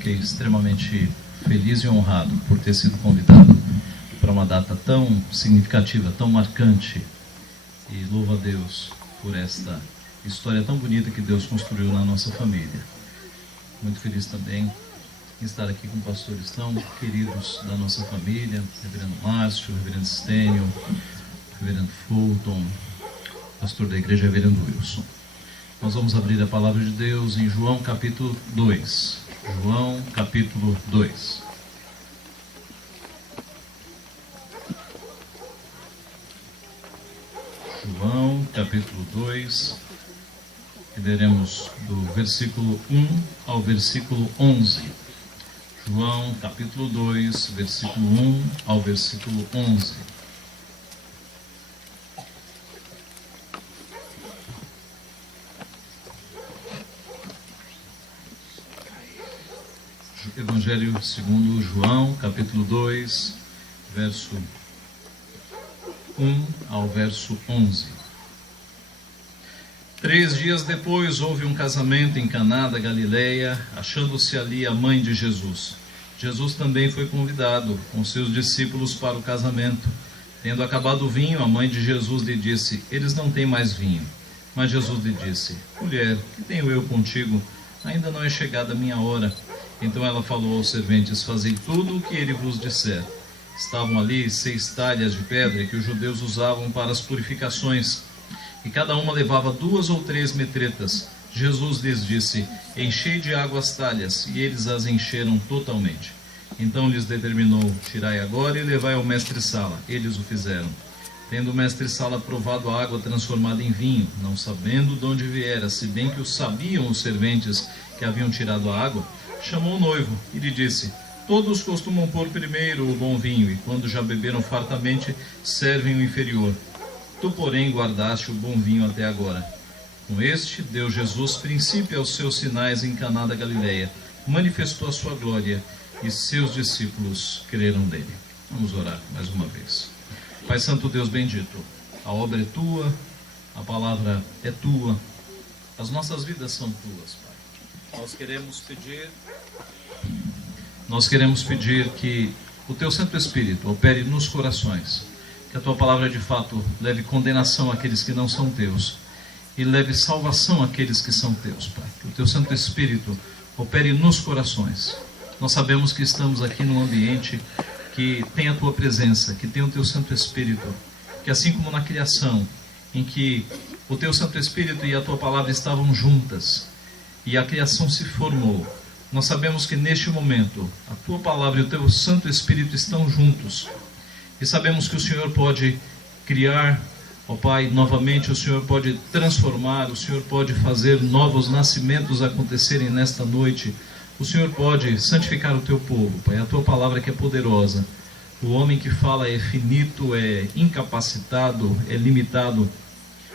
fiquei extremamente feliz e honrado por ter sido convidado para uma data tão significativa, tão marcante, e louvo a Deus por esta história tão bonita que Deus construiu na nossa família. Muito feliz também em estar aqui com pastores tão queridos da nossa família, reverendo Márcio, reverendo Stênio, reverendo Fulton, pastor da igreja, reverendo Wilson. Nós vamos abrir a palavra de Deus em João capítulo 2. João capítulo 2. João capítulo 2. E leremos do versículo 1 ao versículo 11. João capítulo 2, versículo 1 ao versículo 11. Evangelho segundo João, capítulo 2, verso 1 ao verso 11. 3 dias depois houve um casamento em Caná da Galileia, achando-se ali a mãe de Jesus. Jesus também foi convidado com seus discípulos para o casamento. Tendo acabado o vinho, a mãe de Jesus lhe disse: eles não têm mais vinho. Mas Jesus lhe disse: mulher, que tenho eu contigo? Ainda não é chegada a minha hora. Então ela falou aos serventes: fazei tudo o que ele vos disser. Estavam ali 6 talhas de pedra que os judeus usavam para as purificações, e cada uma levava 2 ou 3 metretas. Jesus lhes disse: enchei de água as talhas, e eles as encheram totalmente. Então lhes determinou: tirai agora e levai ao mestre-sala. Eles o fizeram. Tendo o mestre-sala provado a água transformada em vinho, não sabendo de onde viera, se bem que o sabiam os serventes que haviam tirado a água, chamou o noivo e lhe disse: todos costumam pôr primeiro o bom vinho, e quando já beberam fartamente, servem o inferior. Tu, porém, guardaste o bom vinho até agora. Com este, deu Jesus princípio aos seus sinais em Caná da Galileia, manifestou a sua glória, e seus discípulos creram nele. Vamos orar mais uma vez. Pai Santo, Deus bendito, a obra é tua, a palavra é tua, as nossas vidas são tuas, Pai. Nós queremos pedir que o teu Santo Espírito opere nos corações, que a tua palavra de fato leve condenação àqueles que não são teus e leve salvação àqueles que são teus, Pai. Que o teu Santo Espírito opere nos corações. Nós sabemos que estamos aqui num ambiente que tem a tua presença, que tem o teu Santo Espírito, que assim como na criação, em que o teu Santo Espírito e a tua palavra estavam juntas e a criação se formou, nós sabemos que neste momento a tua palavra e o teu Santo Espírito estão juntos. E sabemos que o Senhor pode criar, ó Pai, novamente, o Senhor pode transformar, o Senhor pode fazer novos nascimentos acontecerem nesta noite. O Senhor pode santificar o teu povo, Pai. A tua palavra que é poderosa. O homem que fala é finito, é incapacitado, é limitado.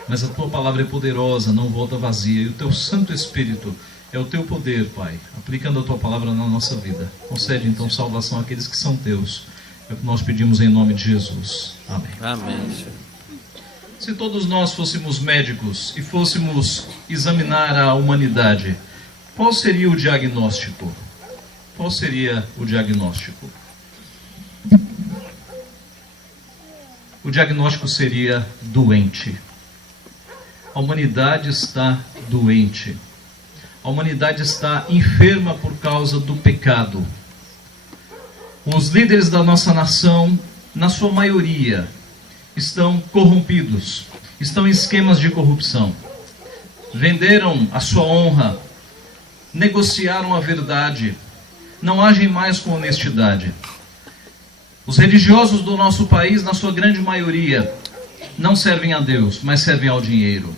Mas a tua palavra é poderosa, não volta vazia. E o teu Santo Espírito é o teu poder, Pai, aplicando a tua palavra na nossa vida. Concede então salvação àqueles que são teus. É o que nós pedimos em nome de Jesus. Amém. Amém. Se todos nós fôssemos médicos e fôssemos examinar a humanidade, qual seria o diagnóstico? Qual seria o diagnóstico? O diagnóstico seria doente. A humanidade está doente. A humanidade está enferma por causa do pecado. Os líderes da nossa nação, na sua maioria, estão corrompidos, estão em esquemas de corrupção. Venderam a sua honra, negociaram a verdade, não agem mais com honestidade. Os religiosos do nosso país, na sua grande maioria, não servem a Deus, mas servem ao dinheiro.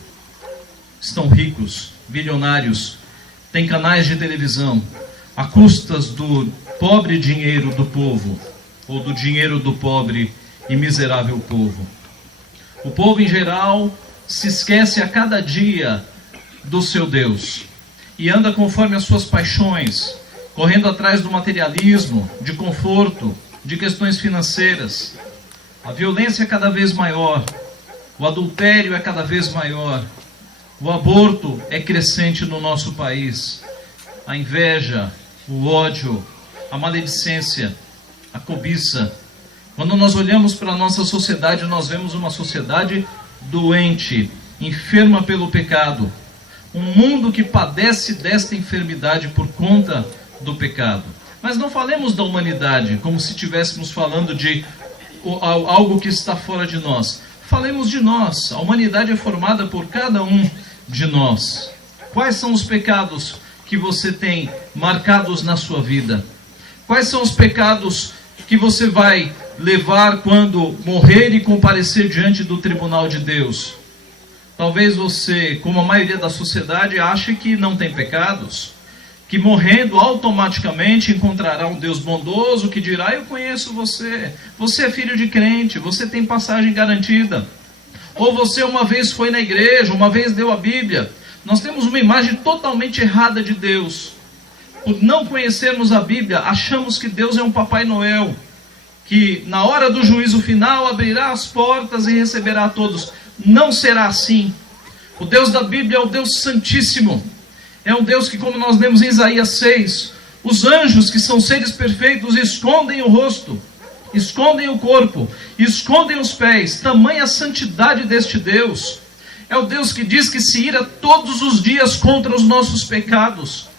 Estão ricos, bilionários, têm canais de televisão, a custas do pobre dinheiro do povo, ou do dinheiro do pobre e miserável povo. O povo em geral se esquece a cada dia do seu Deus e anda conforme as suas paixões, correndo atrás do materialismo, de conforto, de questões financeiras. A violência é cada vez maior, o adultério é cada vez maior, o aborto é crescente no nosso país, a inveja, o ódio, a maledicência, a cobiça. Quando nós olhamos para a nossa sociedade, nós vemos uma sociedade doente, enferma pelo pecado. Um mundo que padece desta enfermidade por conta do pecado. Mas não falemos da humanidade como se estivéssemos falando de algo que está fora de nós. Falemos de nós. A humanidade é formada por cada um de nós. Quais são os pecados que você tem marcados na sua vida? Quais são os pecados que você vai levar quando morrer e comparecer diante do tribunal de Deus? Talvez você, como a maioria da sociedade, ache que não tem pecados, que morrendo automaticamente encontrará um Deus bondoso que dirá: eu conheço você, você é filho de crente, você tem passagem garantida. Ou você uma vez foi na igreja, uma vez leu a Bíblia. Nós temos uma imagem totalmente errada de Deus. Por não conhecermos a Bíblia, achamos que Deus é um Papai Noel, que na hora do juízo final abrirá as portas e receberá a todos. Não será assim. O Deus da Bíblia é o Deus Santíssimo. É um Deus que, como nós lemos em Isaías 6, os anjos, que são seres perfeitos, escondem o rosto, escondem o corpo, escondem os pés. Tamanha a santidade deste Deus. É o Deus que diz que se ira todos os dias contra os nossos pecados.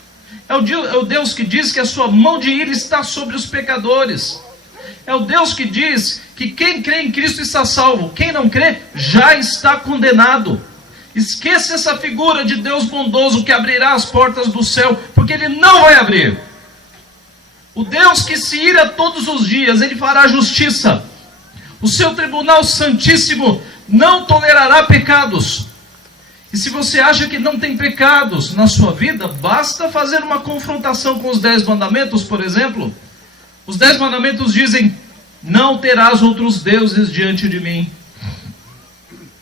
É o Deus que diz que a sua mão de ira está sobre os pecadores. É o Deus que diz que quem crê em Cristo está salvo. Quem não crê já está condenado. Esqueça essa figura de Deus bondoso que abrirá as portas do céu, porque Ele não vai abrir. O Deus que se ira todos os dias, Ele fará justiça. O seu tribunal santíssimo não tolerará pecados. E se você acha que não tem pecados na sua vida, basta fazer uma confrontação com os 10 mandamentos, por exemplo. Os 10 mandamentos dizem: não terás outros deuses diante de mim.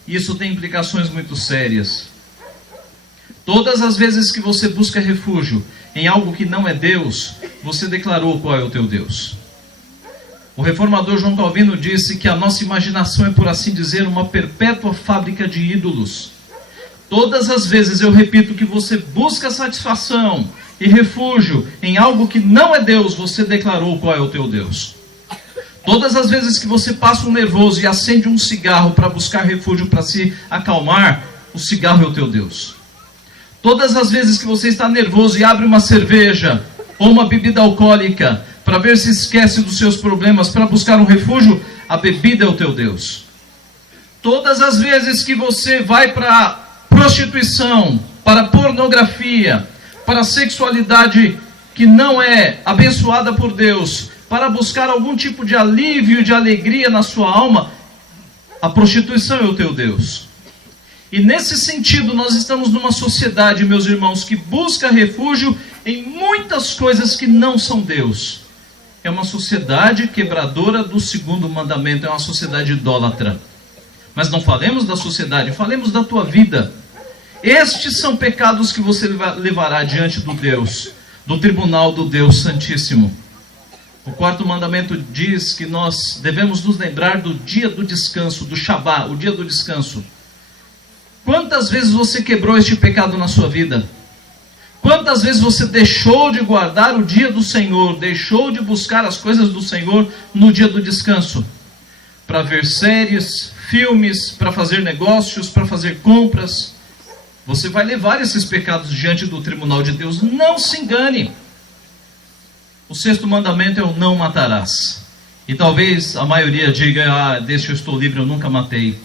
Isso tem implicações muito sérias. Todas as vezes que você busca refúgio em algo que não é Deus, você declarou qual é o teu Deus. O reformador João Calvino disse que a nossa imaginação é, por assim dizer, uma perpétua fábrica de ídolos. Todas as vezes, eu repito, que você busca satisfação e refúgio em algo que não é Deus, você declarou qual é o teu Deus. Todas as vezes que você passa um nervoso e acende um cigarro para buscar refúgio, para se acalmar, o cigarro é o teu Deus. Todas as vezes que você está nervoso e abre uma cerveja ou uma bebida alcoólica para ver se esquece dos seus problemas, para buscar um refúgio, a bebida é o teu Deus. Todas as vezes que você vai para prostituição, para pornografia, para sexualidade que não é abençoada por Deus, para buscar algum tipo de alívio, de alegria na sua alma, a prostituição é o teu Deus. E nesse sentido, nós estamos numa sociedade, meus irmãos, que busca refúgio em muitas coisas que não são Deus. É uma sociedade quebradora do segundo mandamento, é uma sociedade idólatra. Mas não falemos da sociedade, falemos da tua vida. Estes são pecados que você levará diante do Deus, do tribunal do Deus Santíssimo. O quarto mandamento diz que nós devemos nos lembrar do dia do descanso, do Shabá, o dia do descanso. Quantas vezes você quebrou este pecado na sua vida? Quantas vezes você deixou de guardar o dia do Senhor, deixou de buscar as coisas do Senhor no dia do descanso? Para ver séries, filmes, para fazer negócios, para fazer compras. Você vai levar esses pecados diante do tribunal de Deus. Não se engane. O sexto mandamento é o não matarás. E talvez a maioria diga: deste eu estou livre, eu nunca matei.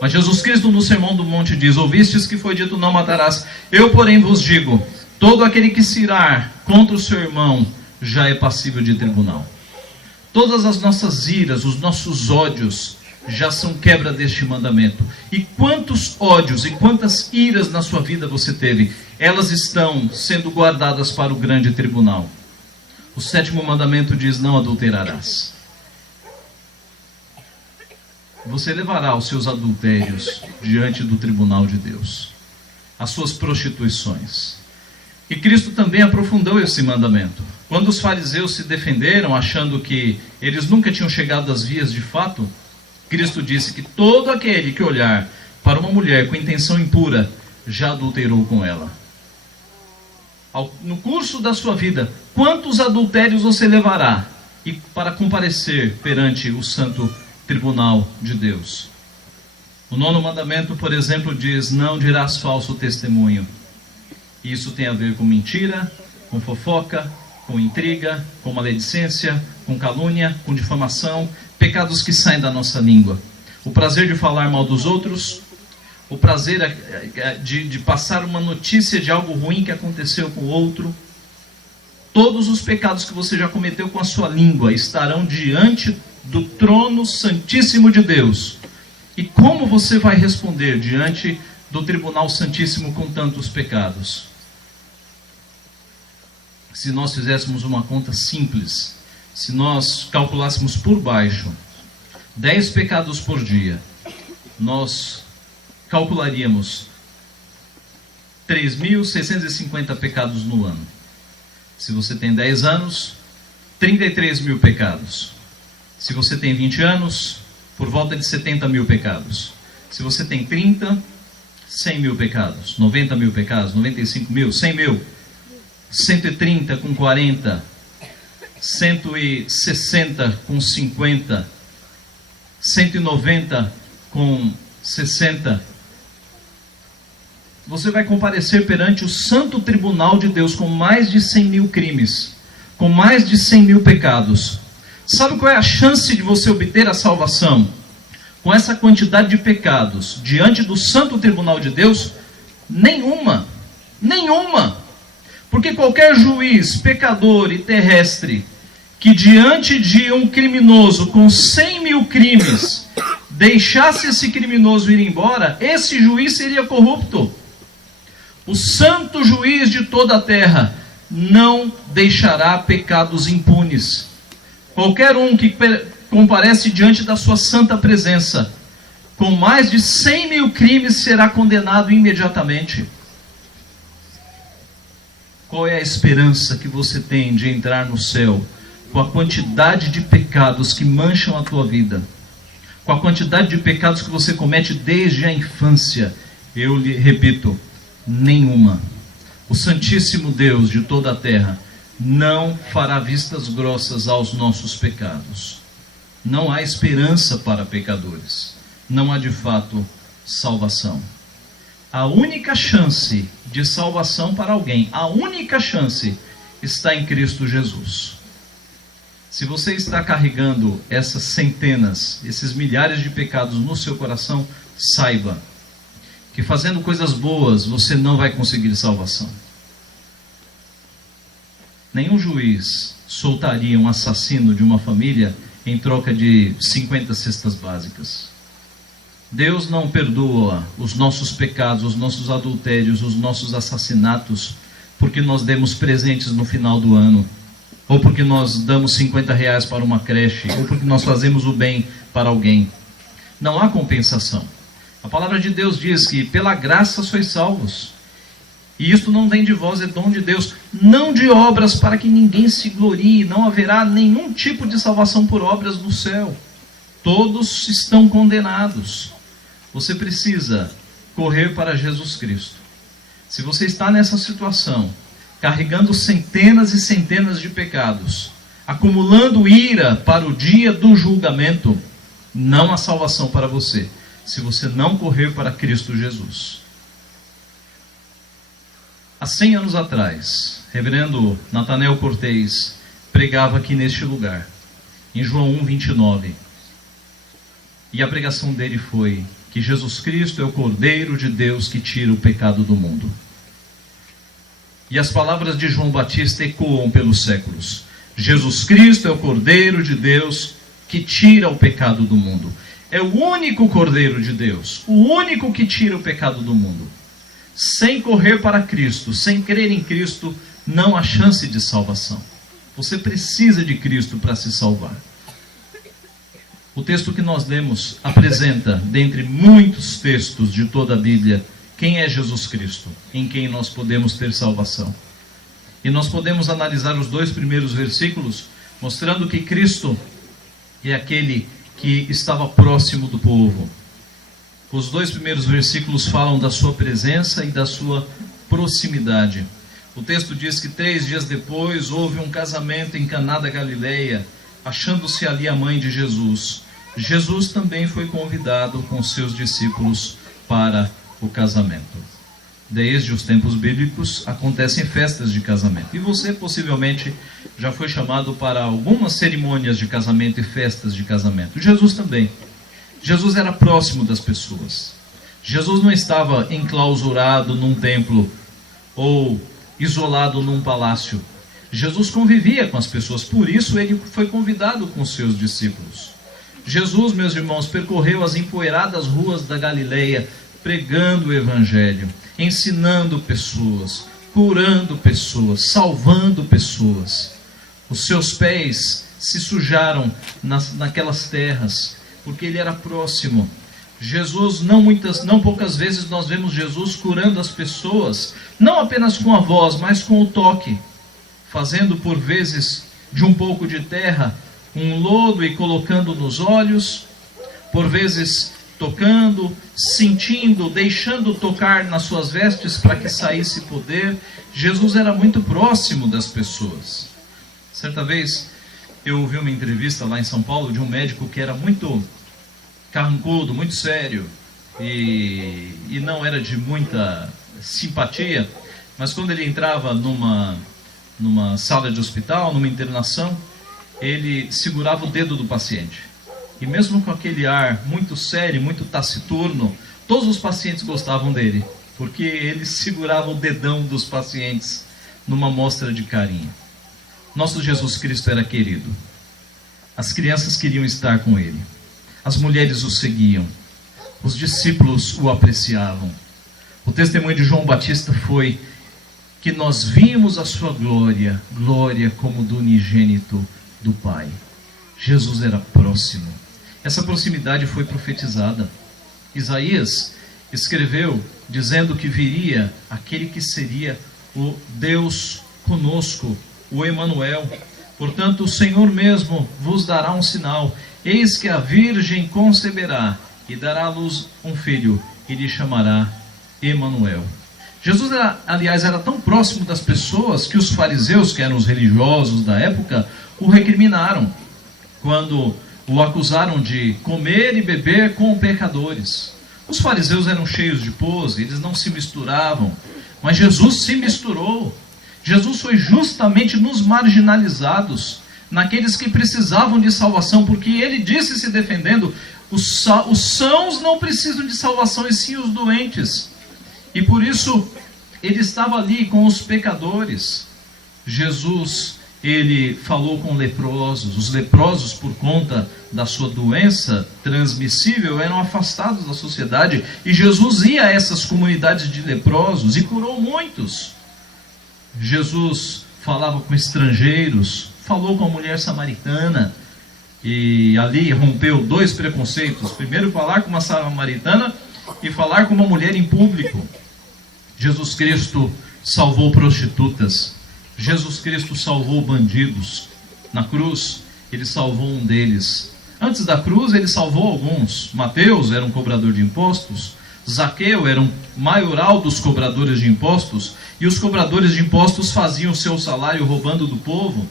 Mas Jesus Cristo no Sermão do Monte diz: ouvistes que foi dito não matarás. Eu, porém, vos digo: todo aquele que se irar contra o seu irmão já é passível de tribunal. Todas as nossas iras, os nossos ódios já são quebra deste mandamento. E quantos ódios e quantas iras na sua vida você teve? Elas estão sendo guardadas para o grande tribunal. O sétimo mandamento diz: não adulterarás. Você levará os seus adultérios diante do tribunal de Deus, as suas prostituições. E Cristo também aprofundou esse mandamento. Quando os fariseus se defenderam, achando que eles nunca tinham chegado às vias de fato, Cristo disse que todo aquele que olhar para uma mulher com intenção impura, já adulterou com ela. no curso da sua vida, quantos adultérios você levará e para comparecer perante o santo tribunal de Deus? O 9º mandamento, por exemplo, diz: não dirás falso testemunho. Isso tem a ver com mentira, com fofoca, com intriga, com maledicência, com calúnia, com difamação, pecados que saem da nossa língua. O prazer de falar mal dos outros, o prazer de passar uma notícia de algo ruim que aconteceu com o outro. Todos os pecados que você já cometeu com a sua língua estarão diante do trono santíssimo de Deus. E como você vai responder diante do tribunal santíssimo com tantos pecados? Se nós fizéssemos uma conta simples, se nós calculássemos por baixo 10 pecados por dia, nós calcularíamos 3.650 pecados no ano. Se você tem 10 anos, 33 mil pecados. Se você tem 20 anos, por volta de 70 mil pecados. Se você tem 30, 100 mil pecados. 90 mil pecados, 95 mil, 100 mil. 130 com 40, 160 com 50, 190 com 60. Você vai comparecer perante o santo tribunal de Deus com mais de 100 mil crimes, com mais de 100 mil pecados. Sabe qual é a chance de você obter a salvação? Com essa quantidade de pecados, diante do santo tribunal de Deus? Nenhuma. Nenhuma. Porque qualquer juiz, pecador e terrestre, que diante de um criminoso com 100 mil crimes, deixasse esse criminoso ir embora, esse juiz seria corrupto. O santo juiz de toda a terra não deixará pecados impunes. Qualquer um que comparece diante da sua santa presença, com mais de 100 mil crimes, será condenado imediatamente. Qual é a esperança que você tem de entrar no céu com a quantidade de pecados que mancham a tua vida? Com a quantidade de pecados que você comete desde a infância? Eu lhe repito, nenhuma. O Santíssimo Deus de toda a terra não fará vistas grossas aos nossos pecados. Não há esperança para pecadores. Não há de fato salvação. A única chance de salvação para alguém, a única chance está em Cristo Jesus. Se você está carregando essas centenas, esses milhares de pecados no seu coração, saiba que fazendo coisas boas você não vai conseguir salvação. Nenhum juiz soltaria um assassino de uma família em troca de 50 cestas básicas. Deus não perdoa os nossos pecados, os nossos adultérios, os nossos assassinatos, porque nós demos presentes no final do ano, ou porque nós damos 50 reais para uma creche, ou porque nós fazemos o bem para alguém. Não há compensação. A palavra de Deus diz que pela graça sois salvos. E isto não vem de vós, é dom de Deus, não de obras para que ninguém se glorie. Não haverá nenhum tipo de salvação por obras no céu. Todos estão condenados. Você precisa correr para Jesus Cristo. Se você está nessa situação, carregando centenas e centenas de pecados, acumulando ira para o dia do julgamento, não há salvação para você, se você não correr para Cristo Jesus. Há 100 anos atrás, reverendo Natanael Cortez pregava aqui neste lugar, em João 1:29. E a pregação dele foi que Jesus Cristo é o Cordeiro de Deus que tira o pecado do mundo. E as palavras de João Batista ecoam pelos séculos. Jesus Cristo é o Cordeiro de Deus que tira o pecado do mundo. É o único Cordeiro de Deus, o único que tira o pecado do mundo. Sem correr para Cristo, sem crer em Cristo, não há chance de salvação. Você precisa de Cristo para se salvar. O texto que nós lemos apresenta, dentre muitos textos de toda a Bíblia, quem é Jesus Cristo, em quem nós podemos ter salvação. E nós podemos analisar os 2 primeiros versículos, mostrando que Cristo é aquele que estava próximo do povo. Os 2 primeiros versículos falam da sua presença e da sua proximidade. O texto diz que 3 dias depois houve um casamento em Caná da Galileia, achando-se ali a mãe de Jesus. Jesus também foi convidado com seus discípulos para o casamento. Desde os tempos bíblicos acontecem festas de casamento. E você possivelmente já foi chamado para algumas cerimônias de casamento e festas de casamento. Jesus também. Jesus era próximo das pessoas. Jesus não estava enclausurado num templo ou isolado num palácio. Jesus convivia com as pessoas, por isso ele foi convidado com seus discípulos. Jesus, meus irmãos, percorreu as empoeiradas ruas da Galileia, pregando o Evangelho, ensinando pessoas, curando pessoas, salvando pessoas. Os seus pés se sujaram naquelas terras, porque ele era próximo. Jesus, não poucas vezes nós vemos Jesus curando as pessoas, não apenas com a voz, mas com o toque, fazendo por vezes de um pouco de terra um lodo e colocando nos olhos, por vezes tocando, sentindo, deixando tocar nas suas vestes para que saísse poder. Jesus era muito próximo das pessoas. Certa vez eu ouvi uma entrevista lá em São Paulo de um médico que era muito carrancudo, muito sério e não era de muita simpatia, mas quando ele entrava numa sala de hospital, numa internação, ele segurava o dedo do paciente. E mesmo com aquele ar muito sério, muito taciturno, todos os pacientes gostavam dele, porque ele segurava o dedão dos pacientes numa mostra de carinho. Nosso Jesus Cristo era querido. As crianças queriam estar com ele. As mulheres o seguiam. Os discípulos o apreciavam. O testemunho de João Batista foi que nós vimos a sua glória, glória como do unigênito do Pai. Jesus era próximo. Essa proximidade foi profetizada. Isaías escreveu dizendo que viria aquele que seria o Deus conosco, o Emanuel. Portanto, o Senhor mesmo vos dará um sinal. Eis que a virgem conceberá e dará à luz um filho, e lhe chamará Emanuel. Jesus, era tão próximo das pessoas que os fariseus, que eram os religiosos da época, o recriminaram quando o acusaram de comer e beber com pecadores. Os fariseus eram cheios de pose, eles não se misturavam, mas Jesus se misturou. Jesus foi justamente nos marginalizados, naqueles que precisavam de salvação, porque ele disse, se defendendo, os sãos não precisam de salvação, e sim os doentes. E por isso ele estava ali com os pecadores. Jesus, ele falou com leprosos. Os leprosos, por conta da sua doença transmissível, eram afastados da sociedade, e Jesus ia a essas comunidades de leprosos e curou muitos. Jesus falava com estrangeiros, falou com a mulher samaritana, e ali rompeu 2 preconceitos. Primeiro, falar com uma samaritana, e falar com uma mulher em público. Jesus Cristo salvou prostitutas. Jesus Cristo salvou bandidos. Na cruz, ele salvou um deles. Antes da cruz, ele salvou alguns. Mateus era um cobrador de impostos. Zaqueu era um maioral dos cobradores de impostos. E os cobradores de impostos faziam o seu salário roubando do povo.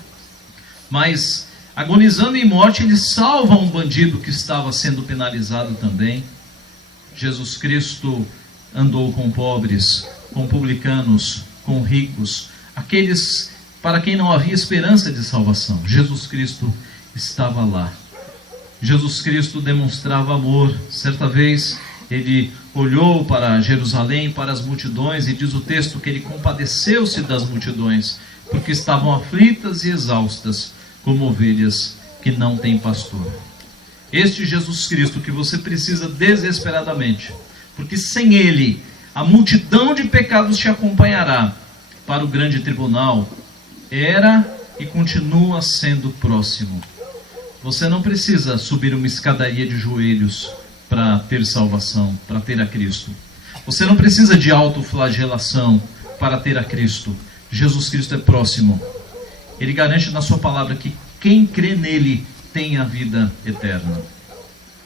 Mas, agonizando em morte, ele salva um bandido que estava sendo penalizado também. Jesus Cristo andou com pobres, com publicanos, com ricos, aqueles para quem não havia esperança de salvação. Jesus Cristo estava lá. Jesus Cristo demonstrava amor. Certa vez ele olhou para Jerusalém, para as multidões, e diz o texto que ele compadeceu-se das multidões, porque estavam aflitas e exaustas, como ovelhas que não têm pastor. Este Jesus Cristo que você precisa desesperadamente, porque sem ele a multidão de pecados te acompanhará para o grande tribunal, era e continua sendo próximo. Você não precisa subir uma escadaria de joelhos para ter salvação, para ter a Cristo. Você não precisa de autoflagelação para ter a Cristo. Jesus Cristo é próximo. Ele garante na sua palavra que quem crê nele tem a vida eterna.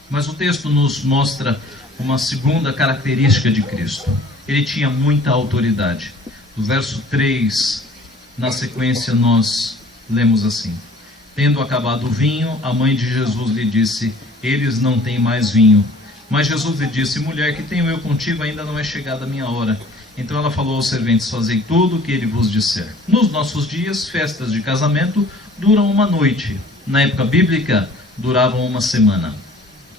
Mas o texto nos mostra uma segunda característica de Cristo. Ele tinha muita autoridade. Do verso 3, na sequência, nós lemos assim: tendo acabado o vinho, a mãe de Jesus lhe disse: eles não têm mais vinho. Mas Jesus lhe disse: mulher, que tenho eu contigo? Ainda não é chegada a minha hora. Então ela falou aos serventes: fazei tudo o que ele vos disser. Nos nossos dias, festas de casamento duram uma noite. Na época bíblica, duravam uma semana.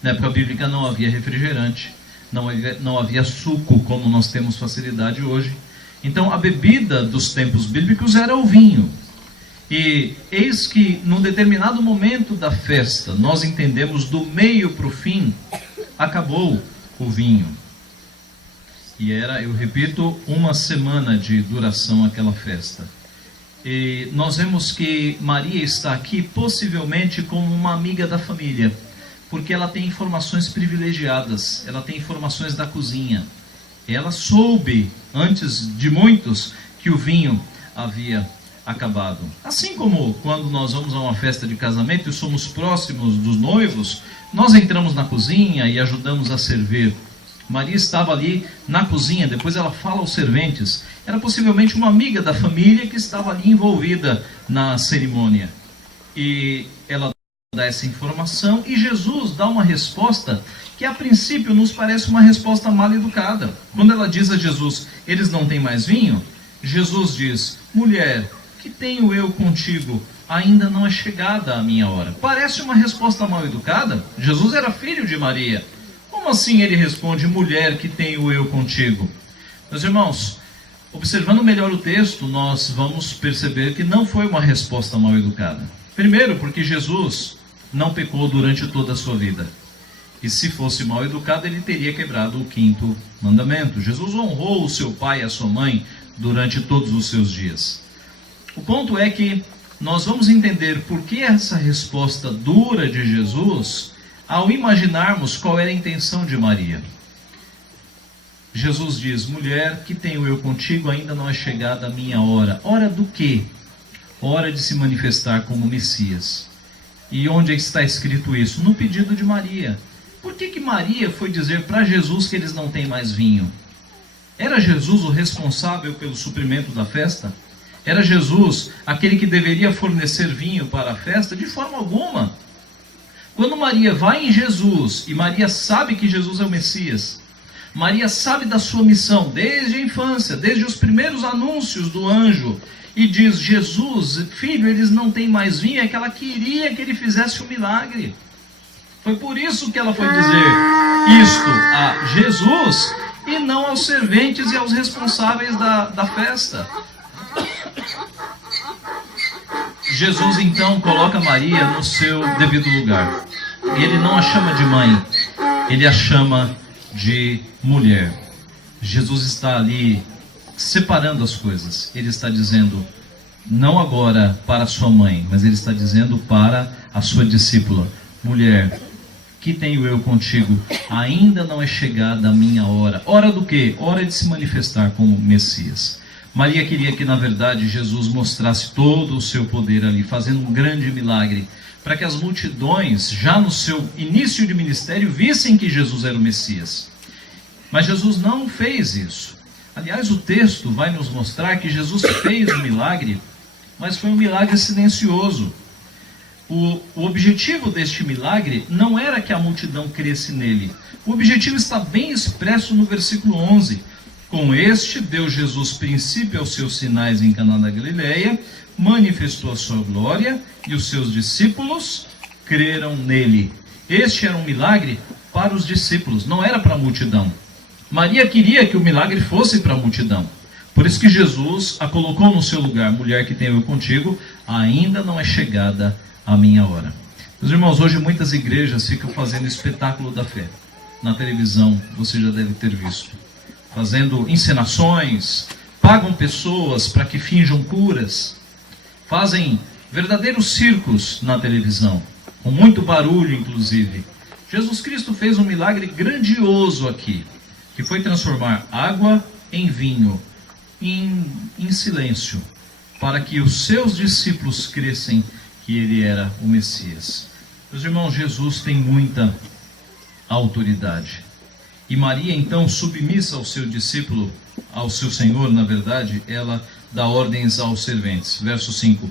Na época bíblica não havia refrigerante, não havia suco, como nós temos facilidade hoje. Então a bebida dos tempos bíblicos era o vinho. E eis que num determinado momento da festa, nós entendemos do meio para o fim, acabou o vinho. E era, eu repito, uma semana de duração aquela festa. E nós vemos que Maria está aqui possivelmente como uma amiga da família, porque ela tem informações privilegiadas, ela tem informações da cozinha. Ela soube, antes de muitos, que o vinho havia acabado. Assim como quando nós vamos a uma festa de casamento e somos próximos dos noivos, nós entramos na cozinha e ajudamos a servir. Maria estava ali na cozinha, depois ela fala aos serventes. Era possivelmente uma amiga da família que estava ali envolvida na cerimônia. E ela dá essa informação e Jesus dá uma resposta que a princípio nos parece uma resposta mal educada. Quando ela diz a Jesus: eles não têm mais vinho, Jesus diz: mulher, que tenho eu contigo? Ainda não é chegada a minha hora. Parece uma resposta mal educada. Jesus era filho de Maria. Como assim ele responde: mulher, que tenho eu contigo? Meus irmãos, observando melhor o texto, nós vamos perceber que não foi uma resposta mal educada. Primeiro, porque Jesus não pecou durante toda a sua vida. E se fosse mal educado, ele teria quebrado o 5º mandamento. Jesus honrou o seu pai e a sua mãe durante todos os seus dias. O ponto é que nós vamos entender por que essa resposta dura de Jesus ao imaginarmos qual era a intenção de Maria. Jesus diz: mulher, que tenho eu contigo? Ainda não é chegada a minha hora. Hora do quê? Hora de se manifestar como Messias. E onde está escrito isso? No pedido de Maria. Por que Maria foi dizer para Jesus que eles não têm mais vinho? Era Jesus o responsável pelo suprimento da festa? Era Jesus aquele que deveria fornecer vinho para a festa? De forma alguma. Quando Maria vai em Jesus, e Maria sabe que Jesus é o Messias, Maria sabe da sua missão desde a infância, desde os primeiros anúncios do anjo, e diz: Jesus, filho, eles não têm mais vinho, é que ela queria que ele fizesse um milagre. Foi por isso que ela foi dizer isto a Jesus e não aos serventes e aos responsáveis da festa. Jesus então coloca Maria no seu devido lugar. Ele não a chama de mãe, ele a chama de mulher. Jesus está ali separando as coisas. Ele está dizendo, não agora para sua mãe, mas ele está dizendo para a sua discípula: mulher, que tenho eu contigo? Ainda não é chegada a minha hora. Hora do quê? Hora de se manifestar como Messias. Maria queria que, na verdade, Jesus mostrasse todo o seu poder ali, fazendo um grande milagre, para que as multidões, já no seu início de ministério, vissem que Jesus era o Messias. Mas Jesus não fez isso. Aliás, o texto vai nos mostrar que Jesus fez o milagre, mas foi um milagre silencioso. O objetivo deste milagre não era que a multidão cresce nele. O objetivo está bem expresso no versículo 11. Com este deu Jesus princípio aos seus sinais em Caná da Galileia, manifestou a sua glória e os seus discípulos creram nele. Este era um milagre para os discípulos, não era para a multidão. Maria queria que o milagre fosse para a multidão. Por isso que Jesus a colocou no seu lugar: mulher, que tenho eu contigo, ainda não é chegada a minha hora. Meus irmãos, hoje muitas igrejas ficam fazendo espetáculo da fé. Na televisão, você já deve ter visto. Fazendo encenações, pagam pessoas para que finjam curas, fazem verdadeiros circos na televisão, com muito barulho inclusive. Jesus Cristo fez um milagre grandioso aqui, que foi transformar água em vinho, em silêncio, para que os seus discípulos crescem que ele era o Messias. Meus irmãos, Jesus tem muita autoridade. E Maria, então, submissa ao seu discípulo, ao seu Senhor, na verdade, ela dá ordens aos serventes. Verso 5.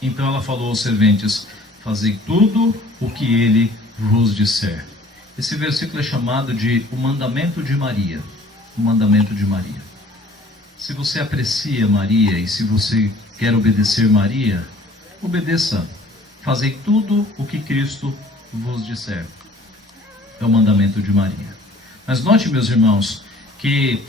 Então ela falou aos serventes: fazei tudo o que ele vos disser. Esse versículo é chamado de o mandamento de Maria. O mandamento de Maria. Se você aprecia Maria e se você quer obedecer Maria, obedeça. Fazei tudo o que Cristo vos disser. É o mandamento de Maria. Mas note, meus irmãos, que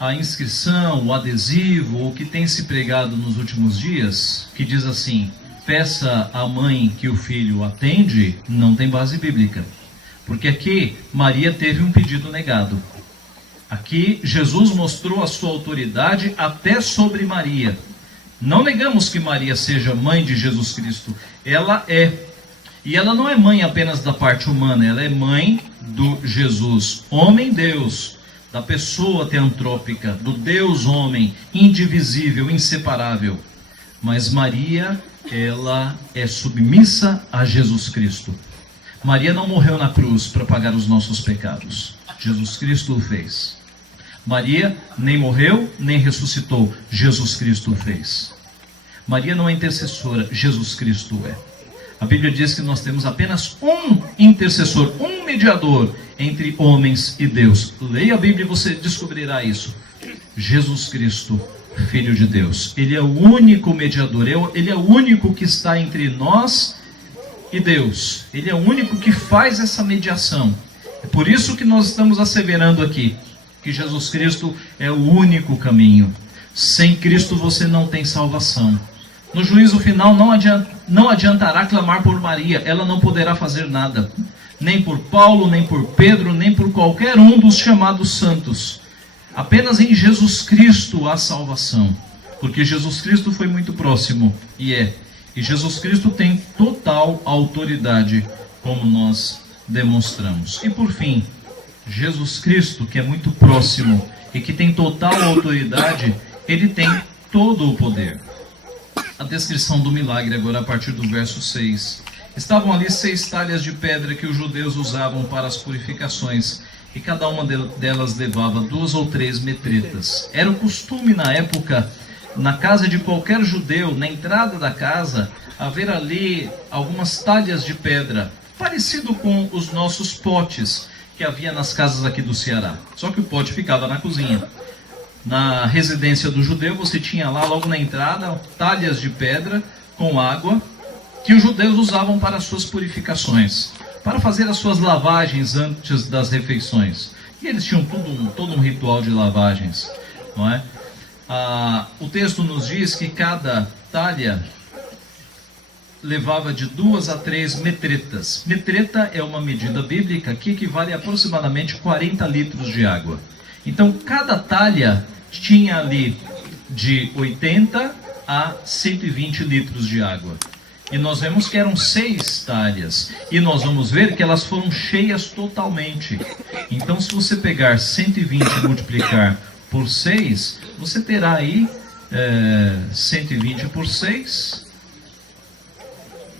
a inscrição, o adesivo, o que tem se pregado nos últimos dias, que diz assim: peça à mãe que o filho atende, não tem base bíblica. Porque aqui Maria teve um pedido negado. Aqui Jesus mostrou a sua autoridade até sobre Maria. Não negamos que Maria seja mãe de Jesus Cristo. Ela é. E ela não é mãe apenas da parte humana, ela é mãe do Jesus, homem-Deus, da pessoa teantrópica, do Deus-homem, indivisível, inseparável. Mas Maria, ela é submissa a Jesus Cristo. Maria não morreu na cruz para pagar os nossos pecados. Jesus Cristo o fez. Maria nem morreu, nem ressuscitou. Jesus Cristo o fez. Maria não é intercessora, Jesus Cristo é. A Bíblia diz que nós temos apenas um intercessor, um mediador entre homens e Deus. Leia a Bíblia e você descobrirá isso. Jesus Cristo, Filho de Deus. Ele é o único mediador, ele é o único que está entre nós e Deus. Ele é o único que faz essa mediação. É por isso que nós estamos asseverando aqui que Jesus Cristo é o único caminho. Sem Cristo você não tem salvação. No juízo final não adiantará clamar por Maria, ela não poderá fazer nada. Nem por Paulo, nem por Pedro, nem por qualquer um dos chamados santos. Apenas em Jesus Cristo há salvação. Porque Jesus Cristo foi muito próximo, e é. E Jesus Cristo tem total autoridade, como nós demonstramos. E por fim, Jesus Cristo, que é muito próximo e que tem total autoridade, ele tem todo o poder. A descrição do milagre agora a partir do verso 6. Estavam ali 6 talhas de pedra que os judeus usavam para as purificações, e cada uma delas levava 2 ou 3 metretas. Era o costume na época, na casa de qualquer judeu, na entrada da casa, haver ali algumas talhas de pedra, parecido com os nossos potes que havia nas casas aqui do Ceará. Só que o pote ficava na cozinha. Na residência do judeu, você tinha lá, logo na entrada, talhas de pedra com água, que os judeus usavam para as suas purificações, para fazer as suas lavagens antes das refeições. E eles tinham todo um ritual de lavagens, não é? O texto nos diz que cada talha levava de 2 a 3 metretas. Metreta é uma medida bíblica que equivale a aproximadamente 40 litros de água. Então, cada talha tinha ali de 80 a 120 litros de água. E nós vemos que eram 6 talhas. E nós vamos ver que elas foram cheias totalmente. Então, se você pegar 120 e multiplicar por 6, você terá aí 120 por 6.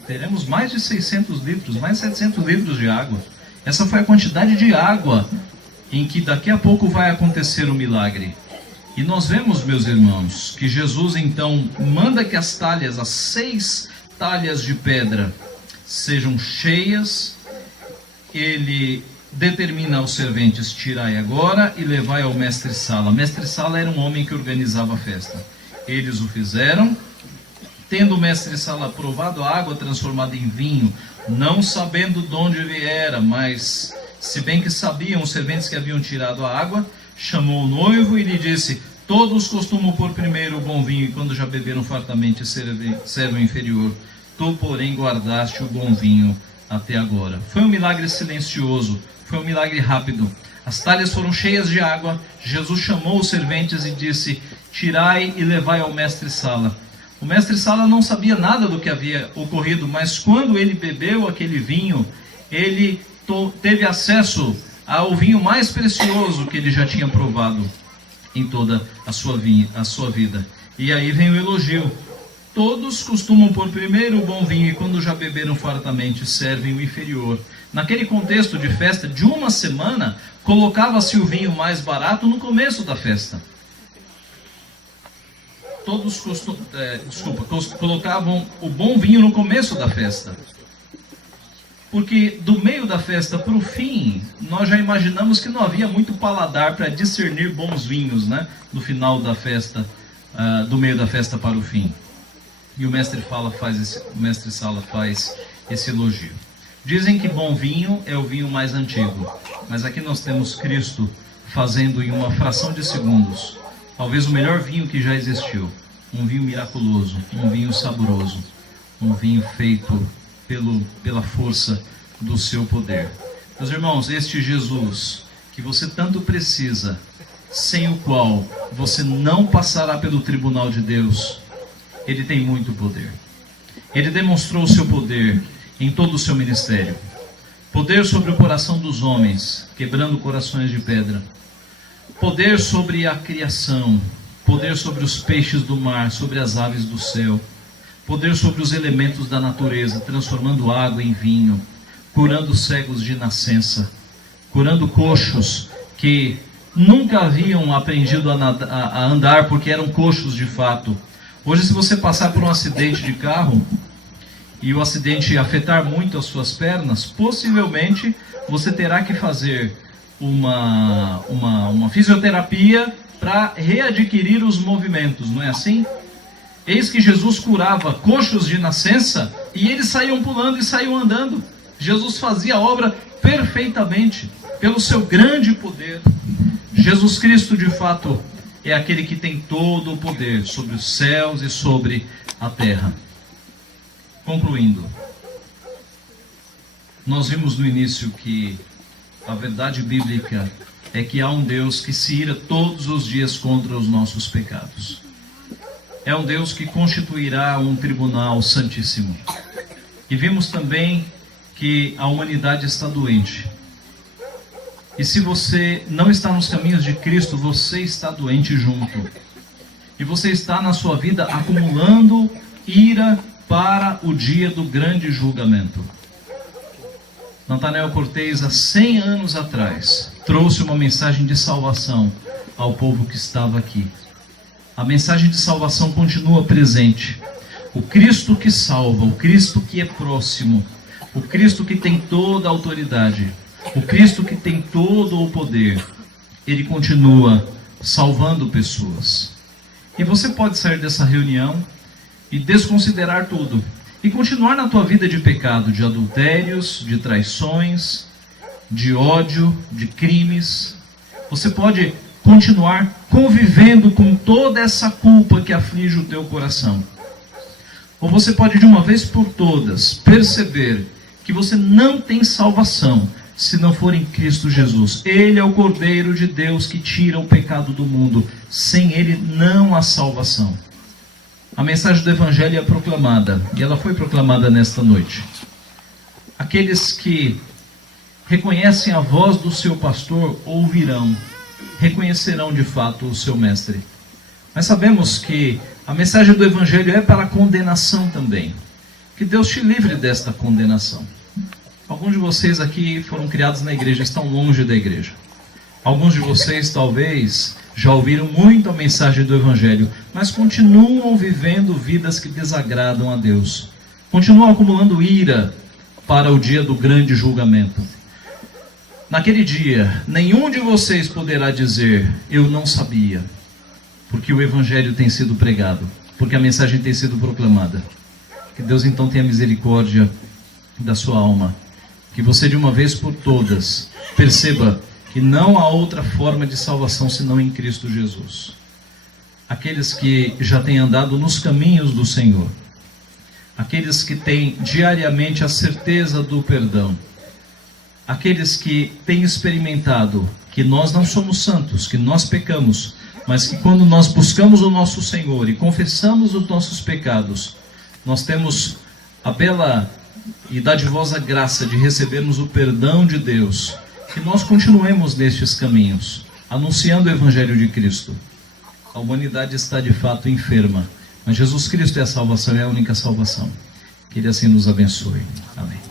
Teremos mais de 600 litros, mais de 700 litros de água. Essa foi a quantidade de água em que daqui a pouco vai acontecer o milagre. E nós vemos, meus irmãos, que Jesus então manda que as talhas, as 6 talhas de pedra, sejam cheias. Ele determina aos serventes: tirai agora e levai ao mestre-sala. Mestre-sala era um homem que organizava a festa. Eles o fizeram. Tendo o mestre-sala provado a água transformada em vinho, não sabendo de onde viera, mas se bem que sabiam os serventes que haviam tirado a água, chamou o noivo e lhe disse: todos costumam pôr primeiro o bom vinho, e quando já beberam fartamente serve o inferior. Tu, porém, guardaste o bom vinho até agora. Foi um milagre silencioso, foi um milagre rápido. As talhas foram cheias de água. Jesus chamou os serventes e disse: tirai e levai ao mestre-sala. O mestre-sala não sabia nada do que havia ocorrido, mas quando ele bebeu aquele vinho, ele teve acesso ao vinho mais precioso que ele já tinha provado em toda a sua vida. E aí vem o elogio. Todos costumam pôr primeiro o bom vinho e quando já beberam fartamente servem o inferior. Naquele contexto de festa de uma semana, colocava-se o vinho mais barato no começo da festa. Todos colocavam o bom vinho no começo da festa. Porque do meio da festa para o fim, nós já imaginamos que não havia muito paladar para discernir bons vinhos, né? No final da festa, do meio da festa para o fim. E o mestre Sala faz esse elogio. Dizem que bom vinho é o vinho mais antigo, mas aqui nós temos Cristo fazendo em uma fração de segundos talvez o melhor vinho que já existiu. Um vinho miraculoso, um vinho saboroso, um vinho feito pela força do seu poder. Meus irmãos, este Jesus que você tanto precisa, sem o qual você não passará pelo tribunal de Deus, ele tem muito poder. Ele demonstrou o seu poder em todo o seu ministério. Poder sobre o coração dos homens, quebrando corações de pedra. Poder sobre a criação, poder sobre os peixes do mar, sobre as aves do céu, poder sobre os elementos da natureza, transformando água em vinho, curando cegos de nascença, curando coxos que nunca haviam aprendido a andar porque eram coxos de fato. Hoje, se você passar por um acidente de carro e o acidente afetar muito as suas pernas, possivelmente você terá que fazer uma fisioterapia para readquirir os movimentos, não é assim? Eis que Jesus curava coxos de nascença e eles saíam pulando e saíam andando. Jesus fazia a obra perfeitamente, pelo seu grande poder. Jesus Cristo, de fato, é aquele que tem todo o poder sobre os céus e sobre a terra. Concluindo, nós vimos no início que a verdade bíblica é que há um Deus que se ira todos os dias contra os nossos pecados. É um Deus que constituirá um tribunal santíssimo. E vimos também que a humanidade está doente. E se você não está nos caminhos de Cristo, você está doente junto. E você está na sua vida acumulando ira para o dia do grande julgamento. Natanael Cortez, há 100 anos atrás, trouxe uma mensagem de salvação ao povo que estava aqui. A mensagem de salvação continua presente. O Cristo que salva, o Cristo que é próximo, o Cristo que tem toda a autoridade, o Cristo que tem todo o poder, ele continua salvando pessoas. E você pode sair dessa reunião e desconsiderar tudo, e continuar na tua vida de pecado, de adultérios, de traições, de ódio, de crimes. Você pode continuar convivendo com toda essa culpa que aflige o teu coração. Ou você pode, de uma vez por todas, perceber que você não tem salvação se não for em Cristo Jesus. Ele é o Cordeiro de Deus que tira o pecado do mundo. Sem Ele não há salvação. A mensagem do Evangelho é proclamada, e ela foi proclamada nesta noite. Aqueles que reconhecem a voz do seu pastor ouvirão, reconhecerão de fato o seu mestre. Mas sabemos que a mensagem do Evangelho é para a condenação também. Que Deus te livre desta condenação. Alguns de vocês aqui foram criados na igreja, estão longe da igreja. Alguns de vocês talvez já ouviram muito a mensagem do Evangelho, mas continuam vivendo vidas que desagradam a Deus. Continuam acumulando ira para o dia do grande julgamento. Naquele dia, nenhum de vocês poderá dizer, eu não sabia, porque o Evangelho tem sido pregado, porque a mensagem tem sido proclamada. Que Deus então tenha misericórdia da sua alma. Que você de uma vez por todas perceba que não há outra forma de salvação senão em Cristo Jesus. Aqueles que já têm andado nos caminhos do Senhor, aqueles que têm diariamente a certeza do perdão, aqueles que têm experimentado que nós não somos santos, que nós pecamos, mas que quando nós buscamos o nosso Senhor e confessamos os nossos pecados, nós temos a bela e dadivosa graça de recebermos o perdão de Deus. Que nós continuemos nestes caminhos, anunciando o Evangelho de Cristo. A humanidade está de fato enferma, Mas Jesus Cristo é a salvação, é a única salvação. Que Ele assim nos abençoe. Amém.